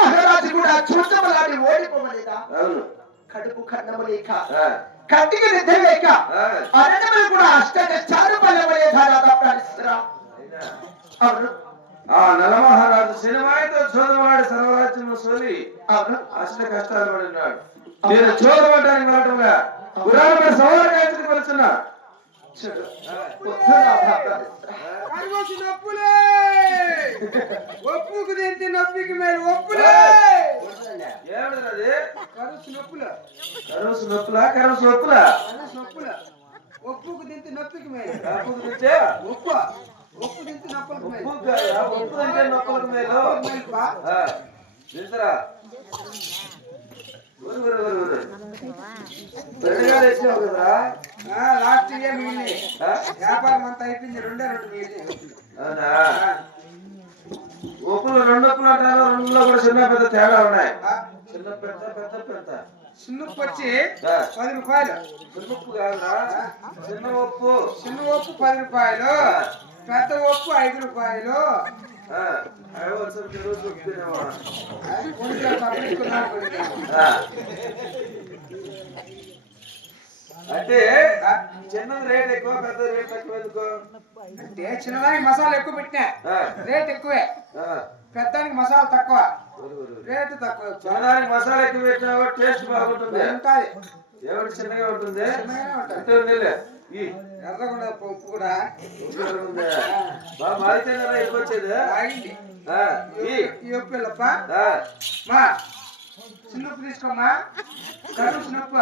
మహారాజు కూడా చూడమలాడి ఓడిపోమలేదా కడుపు కన్నము లేక కట్టికి నిద్ర లేక అరణ్యములు కూడా అష్ట కష్టాలు పల్లవలేదా ప్రాణిస్తురా అవును ఆ నలమహారాజు సినిమాతో చూడమలాడి సర్వరాజ్యం సోలి అవును అష్ట కష్టాలు పడినాడు నేను చూడబడ్డానికి మాటంగా గురాలపై సవాలు పడుతున్నా ఒప్పుకు తింటే నొప్పికి మేలు ఒప్పులే ఏమిటది కరుసు నొప్పుల కరుసు నొప్పులా కరుసు నొప్పులా కరుసు నొప్పుల ఒప్పుకు తింటే నొప్పికి మేలు ఒప్పు తింటే ఒప్పు ఒప్పు తింటే నొప్పులకు మేలు ఒప్పు తింటే నొప్పులకు మేలు తింటరా లాస్ట్ ఇయర్ మిగిలింది వ్యాపారం అంతా అయిపోయింది 2 మిగిలింది ఒప్పులు 2 ఒప్పులు అంటారు 2లో కూడా చిన్న పెద్ద తేడా ఉన్నాయి చిన్న పెద్ద పెద్ద పెద్ద చిన్నప్పు వచ్చి 10 రూపాయలు చిన్నప్పు కాదురా చిన్న ఒప్పు 10 రూపాయలు పెద్ద ఒప్పు 5 రూపాయలు అంటే చిన్నది రేట్ ఎక్కువ పెద్ద రేట్ తక్కువ ఎందుకో అంటే చిన్నదానికి మసాలా ఎక్కువ పెట్టినా రేట్ ఎక్కువే పెద్దానికి మసాలా తక్కువ రేటు తక్కువ చిన్నదానికి మసాలా ఎక్కువ పెట్టినా టేస్ట్ బాగుంటుంది ఉంటుంది ఎవరు చిన్నగా ఉంటుంది ఎర్రకుండా ఉప్పు కూడా బాగా ఎక్కువ వచ్చేది ఆగింది ఈ ఉప్పు వెళ్ళప్ప మా చిన్నప్పు తీసుకోమ్మా కడుపు చిన్నప్పు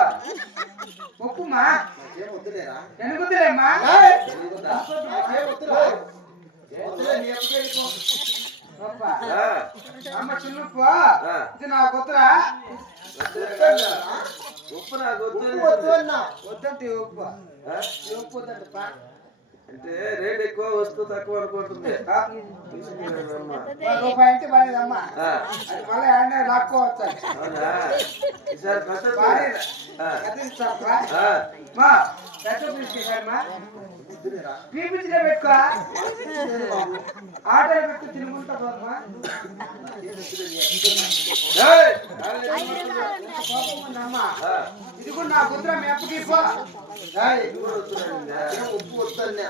ఉప్పుమా ఎనుగుతులేమ్మా అమ్మ చిన్నప్పు ఇది నా కుతురా ఉప్పు నాకు వద్దంటే ఉప్పు ఉప్పు వద్దంట అంటే రేట్ ఎక్కువ వస్తూ తక్కువ అనుకుంటుంది రూపాయి అంటే బాలేదమ్మా మళ్ళీ ఆయన లాక్కోవచ్చు పీపించిలో పెట్టుకో ఆటో పెట్టు తిరుగుంటా ఇది కూడా నా కుదుర మెప్పకి ఉప్పు వస్తున్నా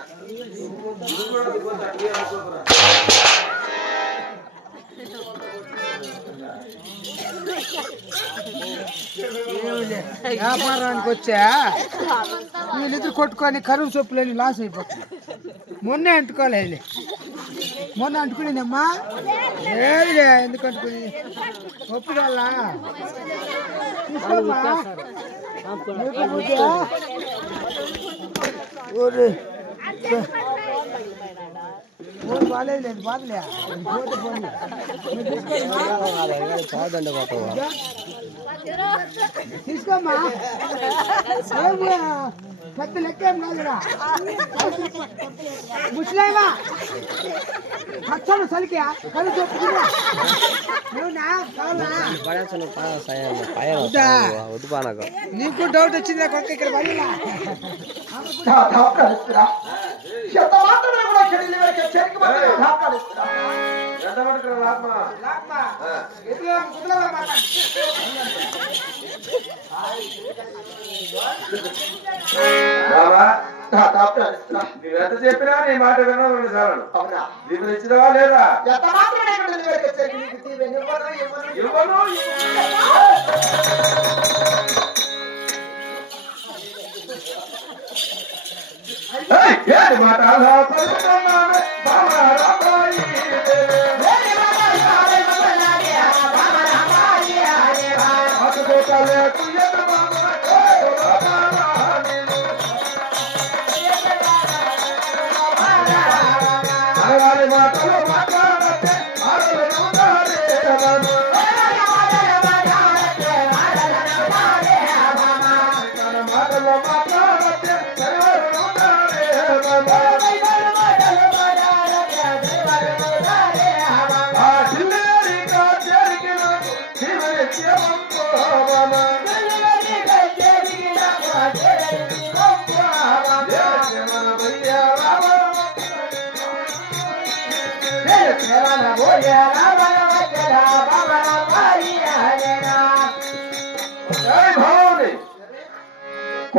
వ్యాపారానికి వచ్చా వీళ్ళిద్దరు కొట్టుకొని కరువు సొప్పులని లాస్ అయిపోతుంది మొన్నే అంటుకోలేదు మొన్న అంటుకునేదమ్మా ఏది ఎందుకు అంటుకుని ఒప్పుదల్లా బాగాలేదు బాధలే తీసుకోమ్మా పెద్ద లెక్కేం కాదురా ముసలేమా పచ్చను సలికే కలిసి నీకు డౌట్ వచ్చిందా కొత్త ఇక్కడ పడిలా నువ్వెంత చెప్పినా నీ మాట విన్నా చాలు అవునా దీన్ని ఇచ్చినవా లేదా ఇవ్వను మాట మాటలు మాట్లాడతే మాటలు మాట్లాడతే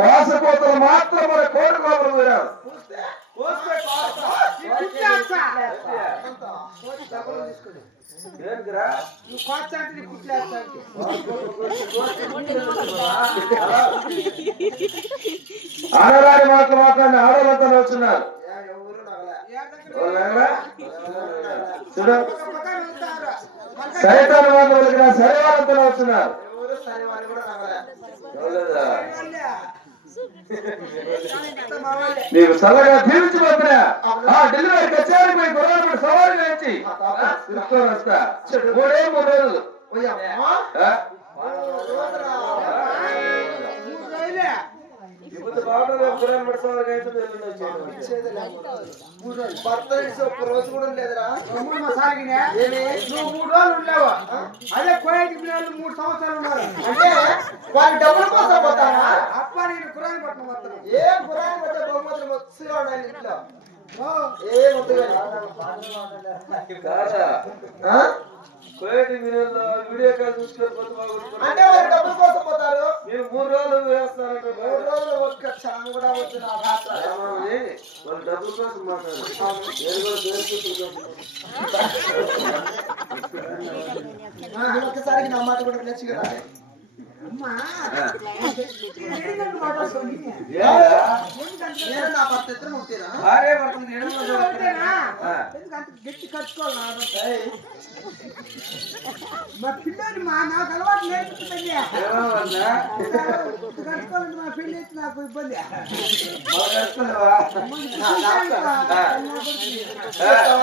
కోసపోతలు మాత్రం మన కోటి లోపల పోయారు. ఈ కుట్లేస్తా. డబ్బులు తీసుకుని ఏంటిరా? నువ్వు కోచ్ అంటే నీ కుట్లేస్తా అంటే. ఆడవారి మాటలు మాట్లాడిన ఆడవాళ్ళతో వచ్చినారు. ఎవరు నగలే. వాళ్ళు నగలా? చూడు ఒక పక్కన వెళ్తారు. సైతాన్ మాటలు పలికిన సరే వాళ్ళతో వచ్చినారు. ఎవరు సరే వారు కూడా నగలే. ఎవరులేదా? మా వాళ్ళే. నీవు చల్లగా దీవించి పంపిన ఆ డెలివరీ కచేరీ పోయి గొడవలు సవాలు వేయించి తీసుకొని వస్తా. 3 రోజులు. ఓయమ్మా. ఆ? 3 రోజులే. ఇప్పుడు బాగుంటుంది. పురాణ పడి సవాలు వేయించి వెళ్ళండి వచ్చేయండి. ఇచ్చేది లేకుండా. 3 రోజులు. భర్త ఇచ్చి ఒక్క రోజు కూడా లేదురా. అమ్ముడు మా సాగినే. ఏమి? నువ్వు 3 రోజులు ఉన్నావు. అదే కోయటి పిల్లలు 3 సంవత్సరాలు ఉన్నారు. అంటే వాళ్ళ డబ్బుల కోసం పోతారా? అప్ప నేను కురాని పట్టణం వస్తాను. ఏ పురాణం పట్టే బహుమతులు మొత్తుగా ఉన్నాయి ఇంట్లో. ఓ, ఏ మొత్తుగా కాదా? కోయటి వీడియో కాల్ చూసుకొని పోతే బాగుంటుంది. అంటే వాళ్ళు డబ్బుల కోసం పోతారు. మీరు 3 రోజులు వేస్తారంటే 3 రోజులు ఒక్క క్షణం కూడా వద్దు నా భాష. వాళ్ళు డబ్బుల కోసం మాట్లాడారు. నేను కూడా దేవుడి కోసం. ఒక్కసారికి నా మాట కూడా వినొచ్చు కదా. అమ్మా ఎందుకంటే మాట్లాడుతుంది? నేను నా భర్త ఇద్దరు ముట్టినా. భార్య భర్తలు నేను అంతేనా? ఎందుకంటే గట్టి కట్టుకోవాలి నా ఆడపిల్ల. మా పిల్లలు నాకు అలవాటు నేర్పుతుందండి. కట్టుకోవాలంటే మా పెళ్లి అయితే నాకు ఇబ్బంది.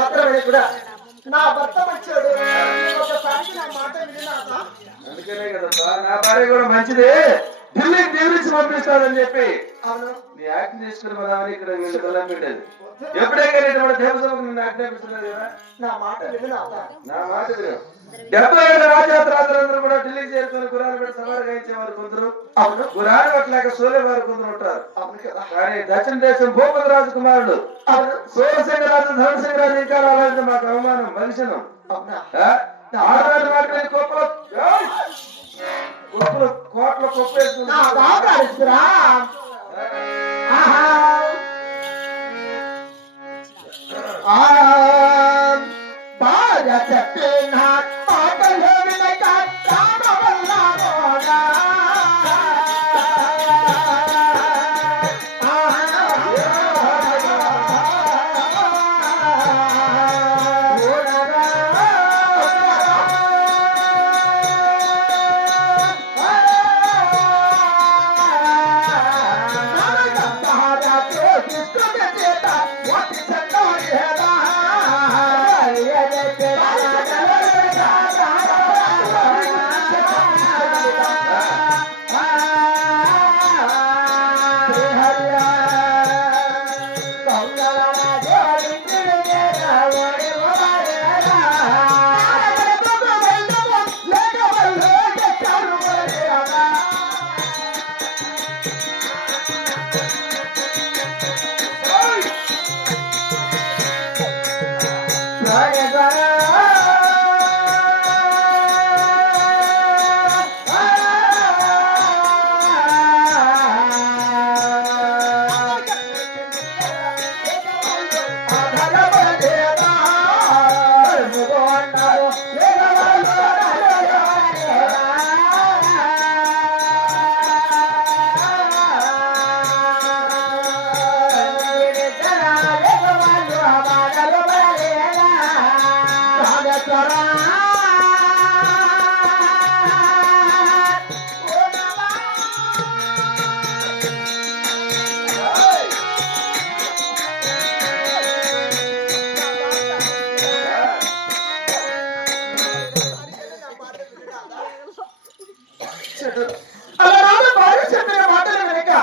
మాత్రమే కూడా నా భర్త వచ్చాడు. ఒకసారికి నా మాట వినాదా? అందుకనే కదా నా భార్య కూడా మంచిదే ఢిల్లీకి దీవించి పంపిస్తాడని చెప్పి అవును. నీ యాక్ట్ తీసుకుని పోదామని ఇక్కడ వీళ్ళు బలం పెట్టేది. ఎప్పుడైనా దేవసభకు నిన్ను ఆజ్ఞాపిస్తున్నారు కదా. నా మాట వినాదా? నా మాట విను. 70 రాజాత్రాందరూ కూడా ఢిల్లీకి చేరుకుని గురాలు పెట్టి సవారు గాయించేవారు కొందరు. అవును. గురాలు పట్టలేక సోలేవారు కొందరు ఉంటారు. అవును కదా. కానీ దక్షిణ దేశం భూపతి రాజు కుమారుడు అవును. సోమసింగరాజు ధనసింగరాజు ఇంకా రావాలంటే మాకు అవమానం మనిషిను. అవునా? ఆడరాజు మాట కోట్ల కొప్పేస్తున్నా. నా బాగా ఇస్తురా. భార్య చెప్పిన మాటలు వినక రామ వల్ల మోగా.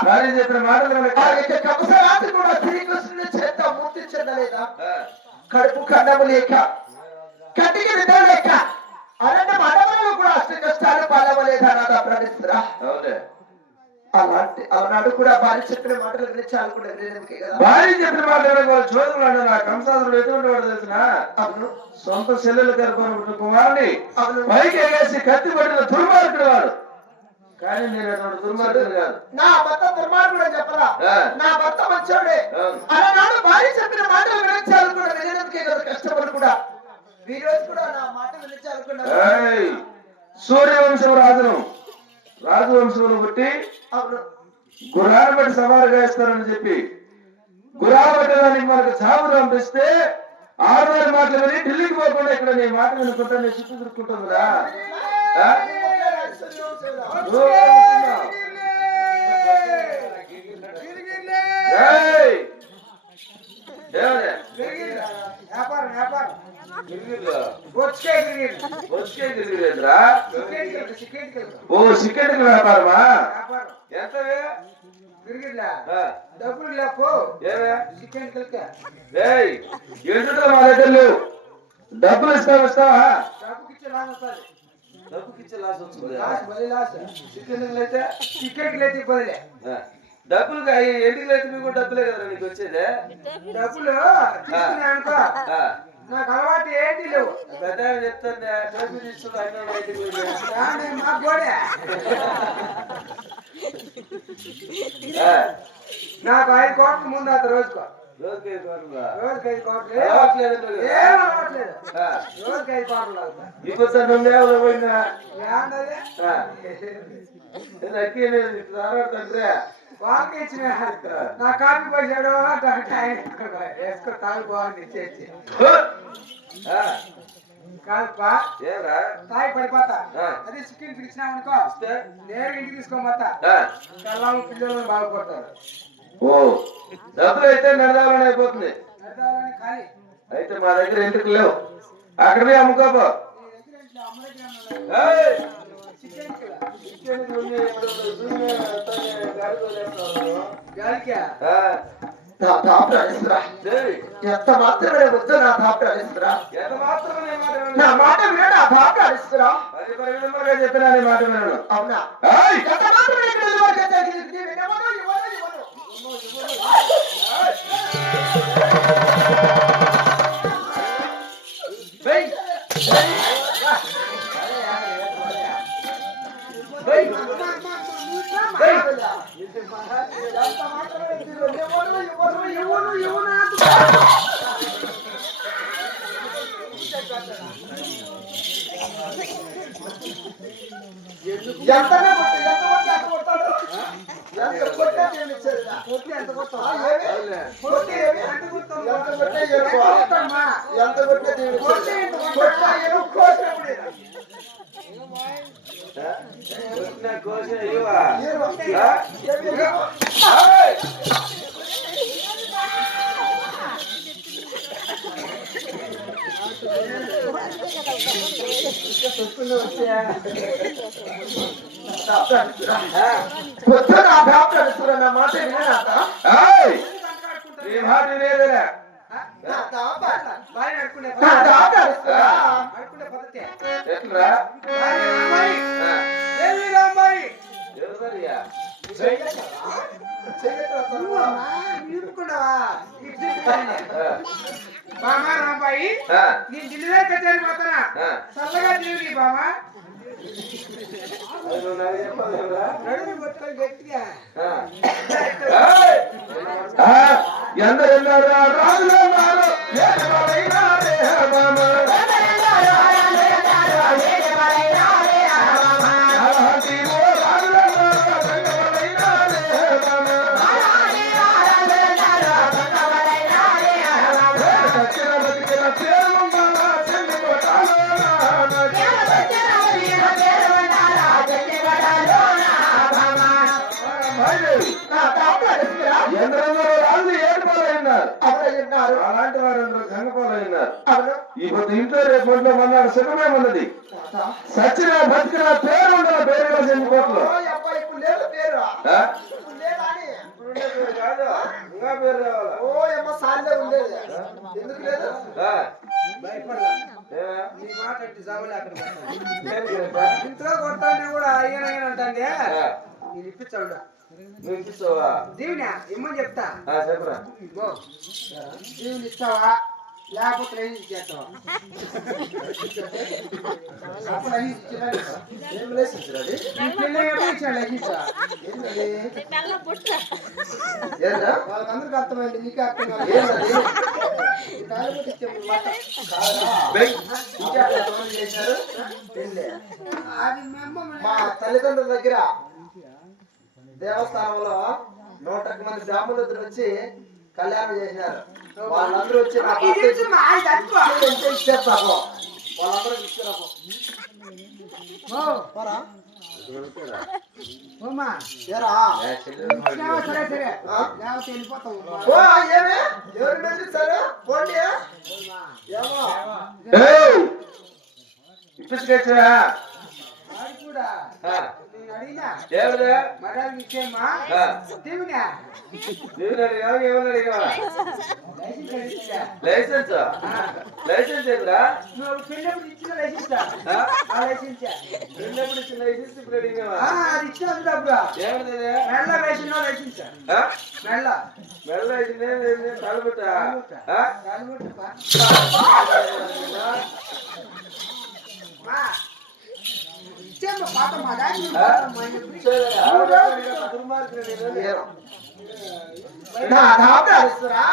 భార్య చెప్పిన మాటలు కంసరాజు కూడా శ్రీకృష్ణుని చేత మూర్తి చెందలేదా? కడుపు కన్నము లేక కంటికి నిద్ర లేక అరణ్యం అడవులలో కూడా అష్ట కష్టాలు పాలవలేదా నాదా ప్రణిస్తురా? అలాంటి ఆనాడు కూడా భార్య చెప్పిన మాటలు వినిచాలు కూడా వినేందుకే కదా. భార్య చెప్పిన మాటలు చోదులాడు నా కంసాదుడు ఎటువంటి వాడు తెలిసిన అవును. సొంత చెల్లెలు కలుపుకున్న కుమారుని అవును. పైకి ఎగేసి కత్తి పట్టిన దుర్మార్గుడు వాడు. కానీ నేను అటువంటి దుర్మార్గుడు కాదు. నా భర్త దుర్మార్గుడు అని చెప్పరా ఆ. నా భర్త మంచోడే అవును. అలనాడు భార్య చెప్పిన మాటలు వినించాలి కూడా వినడానికే కదా కష్టపడి కూడా ఈ రోజు కూడా నా మాట వినించాలనుకున్నా ఏయ్, సూర్యవంశం రాజును రాజవంశంలో పుట్టి అవును గుర్రాలు బట్టి సవాలు చేస్తారని చెప్పి గుర్రాలు పట్టడానికి మనకు చావు పంపిస్తే 6 మాటలు విని ఢిల్లీకి పోకుండా ఇక్కడ నీ మాట వినుకుంటా నేను చుట్టూ తిరుక్కుంటుందా? వ్యాపారం వ్యాపారం ఓ చికెన్ వ్యాపారమా? వ్యాపారం ఎంత తిరిగిలా డబ్బులు లేపో చికెన్ కలిక ఏంటో మా దగ్గర లేవు. డబ్బులు ఇస్తావా? డబ్బుకిచ్చే లాస్ వస్తుంది డబ్బుకిచ్చే లాస్ వస్తుంది. లాస్ మళ్ళీ లాస్ చికెన్ అయితే చికెన్ లేతే ఇబ్బందిలే డబ్బులు ఎంటికి అయితే మీకు డబ్బులే కదా నీకు వచ్చేదే. డబ్బులు తీసుకున్నా అనుకో నాకు అలవాటు ఏంటి లేవు పెద్ద చెప్తాను డబ్బులు తీసుకుని మా గోడే నాకు 5 కోట్లు ముందు అత రోజుకో రోజుకి 5 కోట్లు ఏం అలవాట్లేదు రోజుకి 5 కోట్లు అవుతా ఇప్పుడు నువ్వు పోయినా ఏంటది తండ్రి వాళ్ళకి ఇచ్చిన నా కాపీ పైసాడు వేసుకో తాగు బాగుంది ఇచ్చేసి కాదుపా తాగి పడిపోతా అదే చికెన్ పిలిచినా అనుకో నేరుగా ఇంటికి తీసుకోమతా కళ్ళం పిల్లలు బాగుపడతారు. ఓ డబ్బులు అయితే నడదాలని అయిపోతుంది. నడదాలని ఖాళీ అయితే మా దగ్గర ఎందుకు లేవు, అక్కడే అమ్ముకోపో. ఎంత మాత్రమే వద్దు నా తాపడిస్తురా నా మాట వినడా తాపడిస్తురా చెప్పినా నీ మాట వినడు. అవునా ఏయ్! ఎంత మాత్రమే వినమను ఇవ్వను ఇవ్వను ఎంతనే కొట్టాడు ఎంత కొట్టే ఎంత నా మాట వినడా నీ మాట వినేదిలే. ఎట్లా ఎవరిదయ్యా? బామా రాంబాయి నేను ఢిల్లీలో కచేరీ పోతానా చల్లగా తిరిగి బామా గట్టిగా ఎందరు రాజులు ఎందరెందరో రాజులు ఏడుపాలైనారు. అలాంటి వారందరూ గంగపాలైనారు. ఇప్పుడు ఇంట్లో రేపు ఒంట్లో మన్నాడు సుఖమే ఉన్నది. సచిన బతికిన పేరు ఉండదు. పేరు చెందుకోట్లు కాదు ఇంకా పేరు రావాలా? ఎందుకు లేదు భయపడలా నీ మాట ఇంట్లో కొట్టాన్ని కూడా అయ్యన అంటాండి నేను ఇప్పించాడు నువ్వు ఇస్తావా? దీవునా ఇమ్మని చెప్తా చెప్పరా. దీవుని ఇస్తావా లేకపోతే ఏం చేస్తావు అప్పుడు అది ఇచ్చినాడు. ఏం లేచింది అది? ఈ పెళ్ళి ఎప్పుడు ఇచ్చాడు లెక్కించా ఏంటది? ఏంటా? వాళ్ళకందరికి అర్థమైంది నీకే అర్థం కాదు ఏంటది? ఈ తాళిబొట్టు ఇచ్చే మాట కాదా? ఇంకా ఎంతమంది చేశారు? పెళ్ళి. అది మేము మా తల్లిదండ్రుల దగ్గర దేవస్థానంలో 101 మంది బ్రాహ్మణులు వచ్చి కళ్యాణం చేసినారు. వాళ్ళందరూ వచ్చి నా ఇది ఇచ్చి మా ఆయన తక్కువ. చెప్తాను. వాళ్ళందరూ తీసుకురాపో. పోరా. ఓమా ఏరా? ఇచ్చినావా? సరే సరే ఆ? లేకపోతే వెళ్ళిపోతావు ఓ, ఏమే? ఎవరు మెచ్చుతారు? పోండి. ఏమో? ఇప్పించుకొచ్చా వాడు కూడా నేను అడిగినా ఏమిరా మర్యాద ఇచ్చేమ్మా తీవినా ఏమని అడిగా లైసెన్స్ అడిగితే లైసెన్స్ లైసెన్స్ ఏమిరా నువ్వు పెళ్ళప్పుడు ఇచ్చిన లైసెన్స్ ఆ లైసెన్స్ రెండప్పుడు ఇచ్చిన లైసెన్స్ ఇప్పుడు అడిగావా అది ఇచ్చిన డబ్బులు ఏమిటి మెల్ల వేసిన లైసెన్స్ మెల్ల మెల్ల వేసిందే తలబుట్ట ఇచ్చేమ్మా పాత మా దాని ఏరా? నా దాపేస్తురా?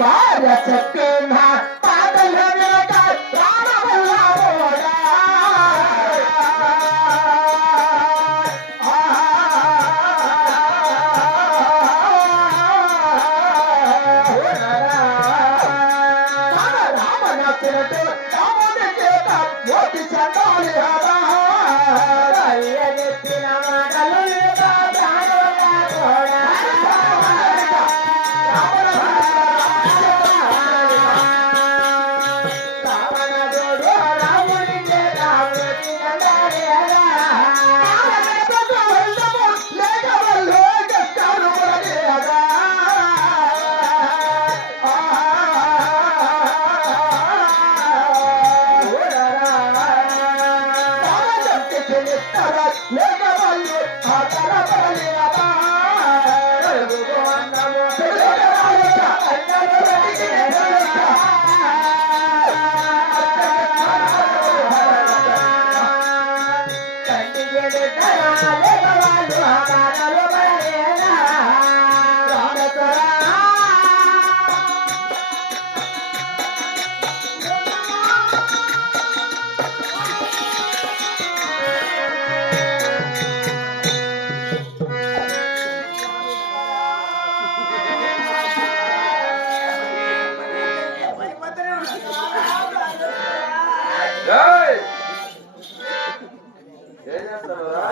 భార్య చెప్పిన పాటలు వినక ప్రాణములాడోడా. రామనచ్చినట్టు రాముని చేత మోటి చండాలి హరా. చెప్పిన మాటలు వినక ప్రాణములాడోడా. ఏం చేస్తావురా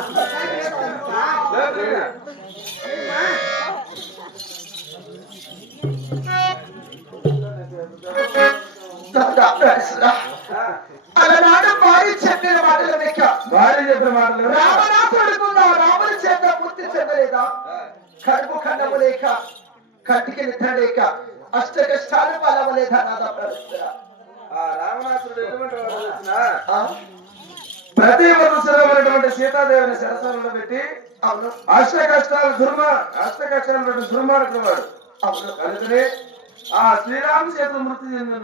అలనాడు భార్య చెప్పిన మాటలు లెక్క. భార్య చెప్పిన మాటలు రామనాథుడుకున్నా రాముని చేత పూర్తి చెందలేదా? కడుపు కన్నము లేక కంటికి నిద్ర లేక అష్ట కష్టాలు పాలవలేదా? నాదా ప్రవేశరా? ఆ రావణాసురుడు ఎటువంటి వాడు తెలిసినా ప్రతి వరుసమైనటువంటి సీతాదేవిని సరసంలో పెట్టి అవును అష్ట కష్టాలు దుర్మార్గుడు వాడు అవును అందుకని ఆ శ్రీరామ చేత మృతి చెందిన